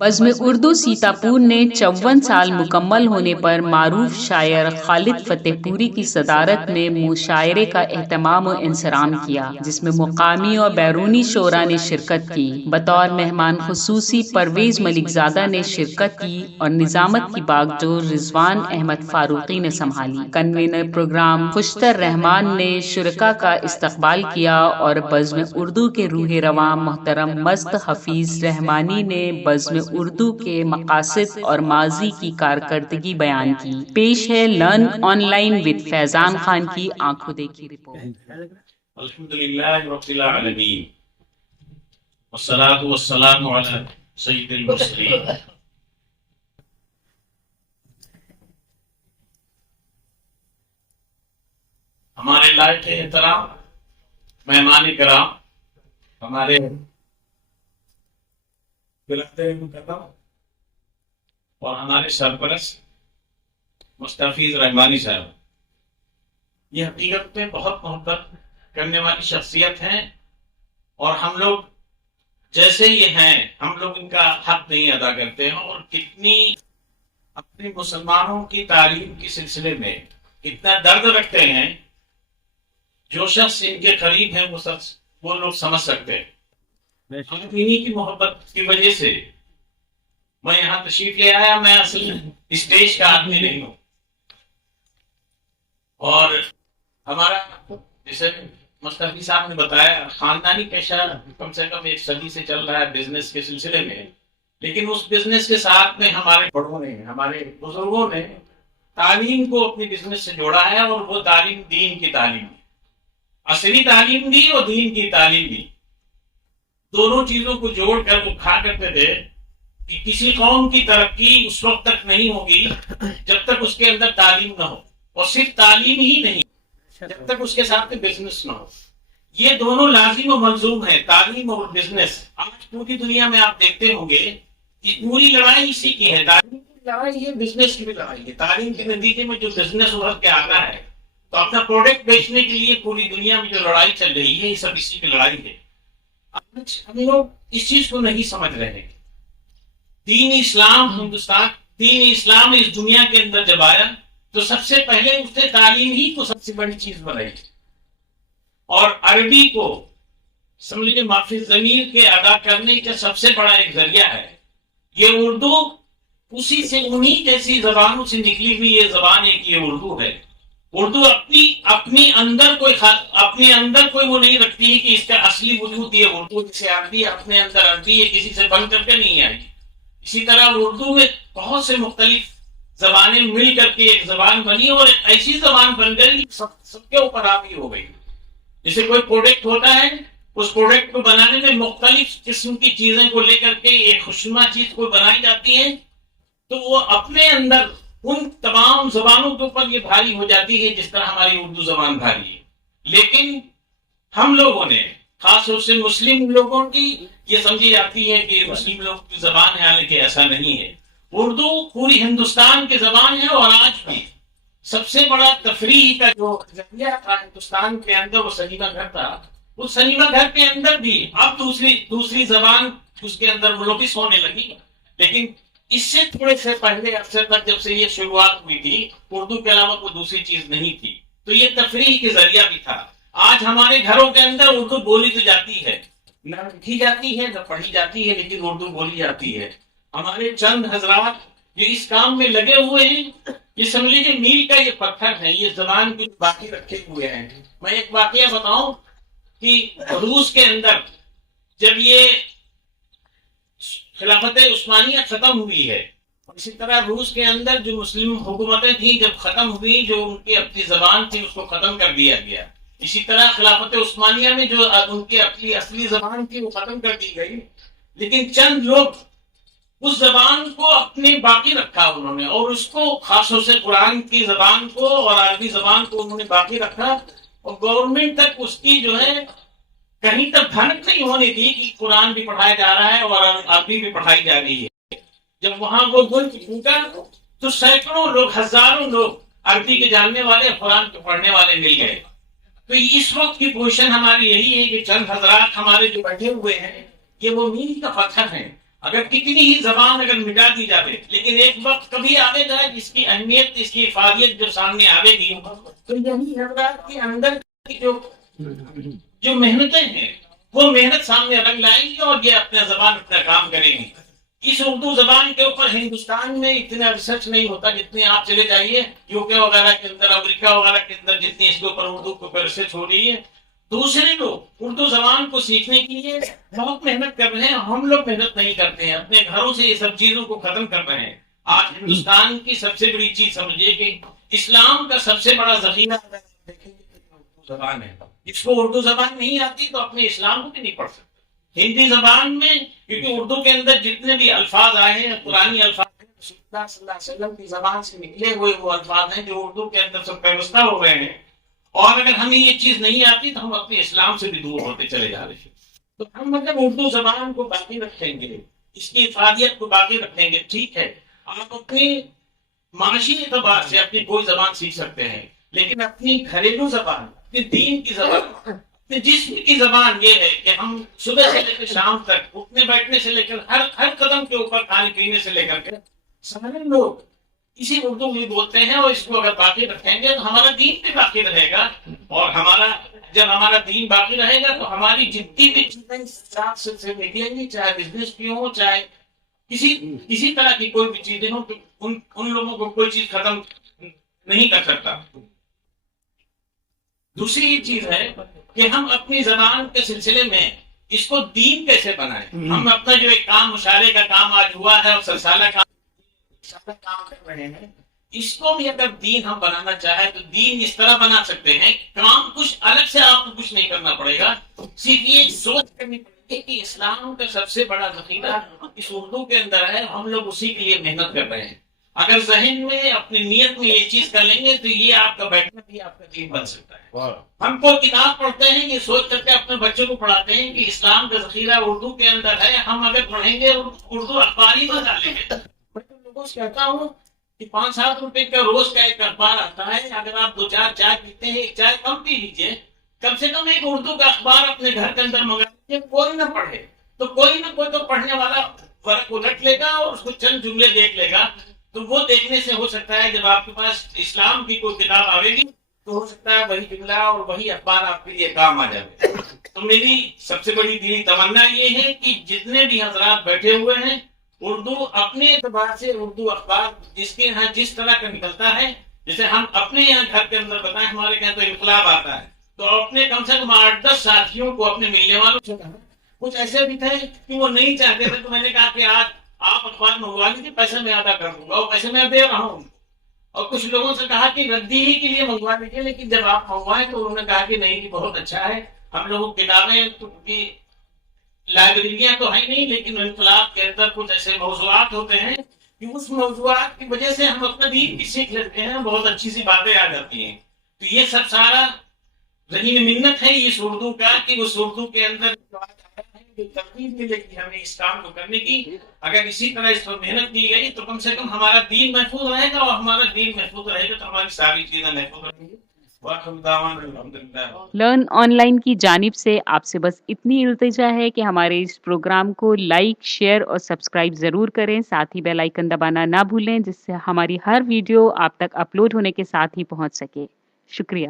بزم اردو سیتاپور نے 54 سال مکمل ہونے پر معروف شاعر خالد فتح پوری کی صدارت میں مشاعرے کا اہتمام و انصرام کیا، جس میں مقامی اور بیرونی شعراء نے شرکت کی۔ بطور مہمان خصوصی پرویز ملک زادہ نے شرکت کی اور نظامت کی باگڈور رضوان احمد فاروقی نے سنبھالی۔ کنوینر پروگرام خوشتر رحمان نے شرکاء کا استقبال کیا اور بزم اردو کے روح رواں محترم مست حفیظ رحمانی نے بزم اردو کے مقاصد اور ماضی کی کارکردگی بیان کی۔ پیش ہے لرن آن لائن ود فیضان خان کی آنکھوں دیکھی رپورٹ۔ الحمدللہ رب العالمین والصلاة والسلام علی سید المرسلین۔ ہمارے لائق احترام مہمان کرام، ہمارے مقدم اور ہمارے سرپرست مستفیض رحمانی صاحب، یہ حقیقت میں بہت محبت کرنے والی شخصیت ہیں، اور ہم لوگ جیسے یہ ہیں ہم لوگ ان کا حق نہیں ادا کرتے ہیں، اور کتنی اپنے مسلمانوں کی تعلیم کے سلسلے میں کتنا درد رکھتے ہیں، جو شخص ان کے قریب ہیں وہ لوگ سمجھ سکتے ہیں۔ انہی کی محبت کی وجہ سے میں یہاں تشریف لے آیا۔ میں اصل اسٹیج کا آدمی نہیں ہوں، اور ہمارا جیسے مصطفی صاحب نے بتایا خاندانی پیشہ کم سے کم 1 صدی سے چل رہا ہے بزنس کے سلسلے میں، لیکن اس بزنس کے ساتھ میں ہمارے بڑوں نے، ہمارے بزرگوں نے تعلیم کو اپنی بزنس سے جوڑا ہے، اور وہ تعلیم دین کی تعلیم دی، عصری تعلیم دی اور دین کی تعلیم دی۔ دونوں چیزوں کو جوڑ کر وہ کھا کرتے تھے کہ کسی قوم کی ترقی اس وقت تک نہیں ہوگی جب تک اس کے اندر تعلیم نہ ہو، اور صرف تعلیم ہی نہیں جب تک اس کے ساتھ بزنس نہ ہو۔ یہ دونوں لازم و ملزوم ہیں، تعلیم اور بزنس۔ آج پوری دنیا میں آپ دیکھتے ہوں گے کہ پوری لڑائی اسی کی ہے، تعلیم کی لڑائی ہے، بزنس کی بھی لڑائی ہے۔ تعلیم کے نتیجے میں جو بزنس ابھر کے آتا ہے تو اپنا پروڈکٹ بیچنے کے لیے پوری دنیا میں جو لڑائی چل رہی ہے، یہ سب اسی کی لڑائی ہے۔ آج ہم لوگ اس چیز کو نہیں سمجھ رہے ہیں۔ دین اسلام دین اسلام اس دنیا کے اندر جب آیا تو سب سے پہلے اس نے تعلیم ہی کو سب سے بڑی چیز بنائی، اور عربی کو سمجھے معافی ضمیر کے ادا کرنے کا سب سے بڑا ایک ذریعہ ہے۔ یہ اردو اسی سے انہی جیسی زبانوں سے نکلی ہوئی یہ زبان ہے کہ یہ اردو ہے۔ اردو اپنے اندر کوئی وہ نہیں رکھتی ہے کہ اس کا اصلی وجود یہ اردو جسے عربی اپنے اندر عربی ہے، کسی سے بن کر کے نہیں آئی۔ اسی طرح اردو میں بہت سے مختلف زبانیں مل کر کے ایک زبان بنی، اور ایک ایسی زبان بن گئی سب کے اوپر حاوی ہو گئی۔ جیسے کوئی پروڈکٹ ہوتا ہے، اس پروڈکٹ کو بنانے میں مختلف قسم کی چیزیں کو لے کر کے ایک خوشنما چیز کو بنائی جاتی ہے، تو وہ اپنے اندر ان تمام زبانوں کے اوپر یہ بھاری ہو جاتی ہے جس طرح ہماری اردو زبان بھاری ہے۔ لیکن ہم لوگوں نے، خاص طور سے مسلم لوگوں کی یہ سمجھی جاتی ہے کہ مسلم لوگ کی زبان ہے، حالانکہ ایسا نہیں ہے۔ اردو پوری ہندوستان کی زبان ہے، اور آج بھی سب سے بڑا تفریح کا جو ذریعہ تھا ہندوستان کے اندر وہ سنیما گھر تھا۔ اس سنیما گھر کے اندر بھی اب دوسری زبان اس کے اندر ملوث ہونے لگی، لیکن اس سے تھوڑے سے پہلے عرصے تک جب سے یہ شروعات ہوئی تھی اردو کے علاوہ کوئی دوسری چیز نہیں تھی، تو یہ تفریح کے ذریعہ بھی تھا۔ آج ہمارے گھروں کے اندر اردو بولی تو جاتی ہے، نہ لکھی جاتی ہے نہ پڑھی جاتی ہے، لیکن اردو بولی جاتی ہے۔ ہمارے چند حضرات جو اس کام میں لگے ہوئے ہیں، یہ سمجھ لیجیے میل کا یہ پتھر ہے، یہ زبان کو باقی رکھے ہوئے ہیں۔ میں ایک واقعہ بتاؤں کہ روس کے اندر جب یہ خلافت عثمانیہ ختم ہوئی ہے، اسی طرح روس کے اندر جو مسلم حکومتیں تھیں جب ختم ہوئی، جو ان کی اپنی زبان تھی اس کو ختم کر دیا گیا۔ اسی طرح خلافت عثمانیہ میں جو ان کی اپنی اصلی زبان تھی وہ ختم کر دی گئی، لیکن چند لوگ اس زبان کو اپنے باقی رکھا انہوں نے، اور اس کو خاص طور سے قرآن کی زبان کو اور عربی زبان کو انہوں نے باقی رکھا، اور گورنمنٹ تک اس کی جو ہے کہیں تک بھنک نہیں ہونے دی کہ قرآن بھی پڑھایا جا رہا ہے اور عربی بھی پڑھائی جا رہی ہے۔ جب وہاں وہ ملک ٹوٹا تو سینکڑوں لوگ، ہزاروں لوگ عربی کے جاننے والے، قرآن کے پڑھنے والے مل گئے۔ تو اس وقت کی پوزیشن ہماری یہی ہے کہ چند حضرات ہمارے جو بیٹھے ہوئے ہیں یہ وہ میل کا پتھر ہیں، اگر کتنی ہی زبان اگر مٹا دی جائے، لیکن ایک وقت کبھی آئے گا جس کی اہمیت، جس کی افادیت جو سامنے آئے گی، تو یہی حضرات کے اندر کی جو محنتیں ہیں وہ محنت سامنے رنگ لائیں گی، اور یہ اپنا زبان اپنا کام کریں گی۔ اس اردو زبان کے اوپر ہندوستان میں اتنا ریسرچ نہیں ہوتا، جتنے آپ چلے جائیے یو کے وغیرہ کے اندر، امریکہ وغیرہ کے اندر جتنی اس کے اوپر اردو کے اوپر ریسرچ ہو رہی ہے۔ دوسرے لوگ اردو زبان کو سیکھنے کے لیے بہت محنت کر رہے ہیں، ہم لوگ محنت نہیں کرتے ہیں، اپنے گھروں سے یہ سب چیزوں کو ختم کر رہے ہیں۔ آج ہندوستان کی سب سے بڑی چیز سمجھیے کہ اسلام کا سب سے بڑا ذخیرہ دیکھیں گے اردو زبان ہے۔ جس کو اردو زبان نہیں آتی تو اپنے اسلام کو بھی نہیں پڑھ سکتے ہندی زبان میں، کیونکہ اردو کے اندر جتنے بھی الفاظ آئے ہیں پرانی الفاظ رسول اللہ صلی اللہ علیہ وسلم کی زبان سے نکلے ہوئے وہ الفاظ ہیں جو اردو کے اندر سب پیوستہ ہو گئے ہیں، اور اگر ہمیں یہ چیز نہیں آتی تو ہم اپنے اسلام سے بھی دور ہوتے چلے جا رہے ہیں۔ تو ہم مطلب اردو زبان کو باقی رکھیں گے، اس کی افادیت کو باقی رکھیں گے، ٹھیک ہے آپ اپنی معاشی اعتبار سے اپنی کوئی زبان سیکھ سکتے ہیں، لیکن اپنی گھریلو زبان، اپنے دین کی زبان، اپنے جسم کی زبان یہ ہے کہ ہم صبح سے لے کر شام تک اٹھنے بیٹھنے سے لے کر ہر قدم کے اوپر کھانے پینے سے لے کر کے سارے لوگ اسی اردو میں بولتے ہیں، اور اس کو اگر باقی رکھیں گے تو ہمارا دین بھی باقی رہے گا، اور جب ہمارا دین باقی رہے گا تو ہماری جتنی بھی چیزیں ساتھ سے نکلیں گی، چاہے بزنس کی ہو، چاہے کسی طرح کی کوئی بھی چیزیں ہوں، تو ان لوگوں کو کوئی چیز ختم نہیں کر سکتا۔ دوسری چیز ہے کہ ہم اپنی زبان کے سلسلے میں اس کو دین کیسے بنائیں۔ ہم اپنا جو ایک کام مشاعرے کا کام آج ہوا ہے اور سلسلہ کام کر رہے ہیں، اس کو بھی اگر دین ہم بنانا چاہیں تو دین اس طرح بنا سکتے ہیں، کام کچھ الگ سے آپ کو کچھ نہیں کرنا پڑے گا، صرف یہ سوچ کرنی پڑے گی کہ اسلام کا سب سے بڑا ذخیرہ اس اردو کے اندر ہے، ہم لوگ اسی کے لیے محنت کر رہے ہیں۔ اگر ذہن میں اپنی نیت میں یہ چیز کر لیں گے تو یہ آپ کا بیٹھنا بھی آپ کا دین بن سکتا ہے۔ ہم کو کتاب پڑھتے ہیں، یہ سوچ کر کے اپنے بچوں کو پڑھاتے ہیں کہ اسلام کا ذخیرہ اردو کے اندر ہے، ہم اگر پڑھیں گے اردو اخباری میں ڈالیں گے۔ میں لوگوں سے کہتا ہوں کہ 5-7 روپے کا روز کا ایک اخبار آتا ہے، اگر آپ 2-4 چائے پیتے ہیں، ایک چائے کم پی لیجیے، کم سے کم ایک اردو کا اخبار اپنے گھر کے اندر منگا لیجیے، کوئی نہ پڑھے تو کوئی نہ کوئی تو پڑھنے والا فرق الٹ لے گا اور اس کو چند جملے دیکھ لے گا، تو وہ دیکھنے سے ہو سکتا ہے جب آپ کے پاس اسلام کی کوئی کتاب آئے گی تو ہو سکتا ہے وہی جملہ اور وہی اخبار آپ کے لیے کام آ جائے۔ تو میری سب سے بڑی دینی تمنا یہ ہے کہ جتنے بھی حضرات بیٹھے ہوئے ہیں، اردو اپنے اعتبار سے اردو اخبار جس کے یہاں جس طرح کا نکلتا ہے، جیسے ہم اپنے یہاں گھر کے اندر بتائیں، ہمارے یہاں تو انقلاب آتا ہے، تو اپنے کم سے کم 8-10 ساتھیوں کو اپنے ملنے والوں سے کہا، کچھ ایسے بھی تھے کہ وہ نہیں چاہتے تھے، تو میں نے کہا کہ آج آپ اخبار منگوا لیجیے، پیسے میں ادا کر دوں گا، اور پیسے میں دے رہا ہوں۔ اور کچھ لوگوں سے کہا کہ ردی ہی کے لیے منگوا لیجیے، لیکن جب آپ منگوائیں تو انہوں نے کہا کہ نہیں کہ بہت اچھا ہے، ہم لوگوں کی کتابیں لائبریریاں تو ہے نہیں، لیکن انقلاب کے اندر کچھ ایسے موضوعات ہوتے ہیں کہ اس موضوعات کی وجہ سے ہم اپنا دین بھی سیکھ لیتے ہیں، بہت اچھی سی باتیں آ جاتی ہیں۔ تو یہ سب سارا ذہین منت ہے اس اردو کا، کہ اس اردو کے اندر ترغیب ملے گی ہمیں اس کام کو کرنے کی۔ اگر اسی طرح اس پر محنت کی گئی تو کم سے کم ہمارا دین محفوظ رہے گا، اور ہمارا دین محفوظ رہے گا تو ہماری ساری چیزیں محفوظ رہیں گی۔ لرن آن لائن کی جانب سے آپ سے بس اتنی التجا ہے کہ ہمارے اس پروگرام کو لائک، شیئر اور سبسکرائب ضرور کریں، ساتھ ہی بیل آئیکن دبانا نہ بھولیں، جس سے ہماری ہر ویڈیو آپ تک اپلوڈ ہونے کے ساتھ ہی پہنچ سکے۔ شکریہ۔